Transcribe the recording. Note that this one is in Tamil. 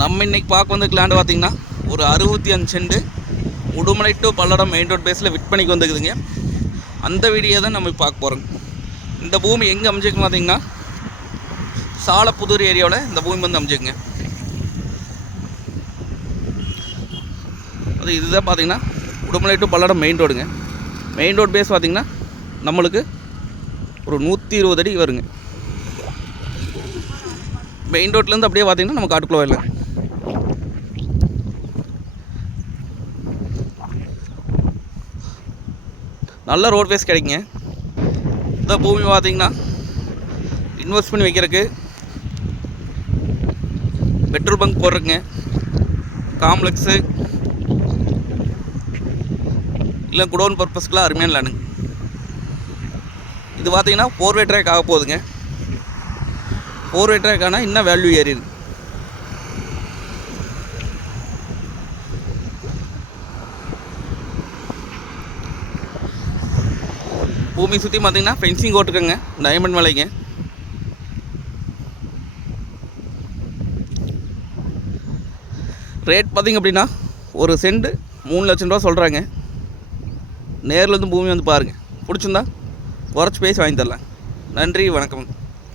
நம்ம இன்னைக்கு பார்க்க வந்த லேண்டு பார்த்தீங்கன்னா ஒரு அறுபத்தி அஞ்சு cent Udumalai to Palladam main road பேஸில் விற்பனைக்கு வந்துக்குதுங்க அந்த வீடியோ தான் நம்ம பார்க்க போகிறோங்க இந்த பூமி எங்கே அமைஞ்சிருக்கு பார்த்தீங்கன்னா சாலப்புதூர் ஏரியாவில் இந்த பூமி வந்து அமைஞ்சிக்குங்க அது இதுதான் பார்த்தீங்கன்னா உடுமலை டு பல்லடம் மெயின் ரோடுங்க மெயின் ரோட் பேஸ் பார்த்திங்கன்னா நம்மளுக்கு ஒரு நூற்றி இருபது அடி வருங்க. மெயின் ரோட்லேருந்து அப்படியே பார்த்தீங்கன்னா நம்ம காட்டுக்குள்ளே வரலாம். நல்ல ரோட் பேஸ் கிடைக்குங்க. இந்த பூமி பார்த்தீங்கன்னா இன்வெஸ்ட் பண்ணி வைக்கிறதுக்கு பெட்ரோல் பங்க் போடுறதுங்க. காம்ப்ளெக்ஸு இல்லை குடோன் பர்பஸ்க்கெலாம் அருமையான லேனுங்க இது பார்த்தீங்கன்னா ஃபோர் வே ட்ராக் ஆக போகுதுங்க. ஃபோர் வே ட்ராக் ஆனால் இன்னும் வேல்யூ ஏறிடுது பூமி சுற்றி பார்த்தீங்கன்னா ஃபென்சிங் போட்டுக்கோங்க டைமண்ட் மலைங்க. ரேட் பார்த்திங்க அப்படின்னா ஒரு செண்டு மூணு லட்சம் ரூபா சொல்கிறாங்க நேரில் இருந்து பூமி வந்து பாருங்கள் பிடிச்சிருந்தா குறைச்சி பேசி வாங்கி தரலாம். நன்றி வணக்கம்.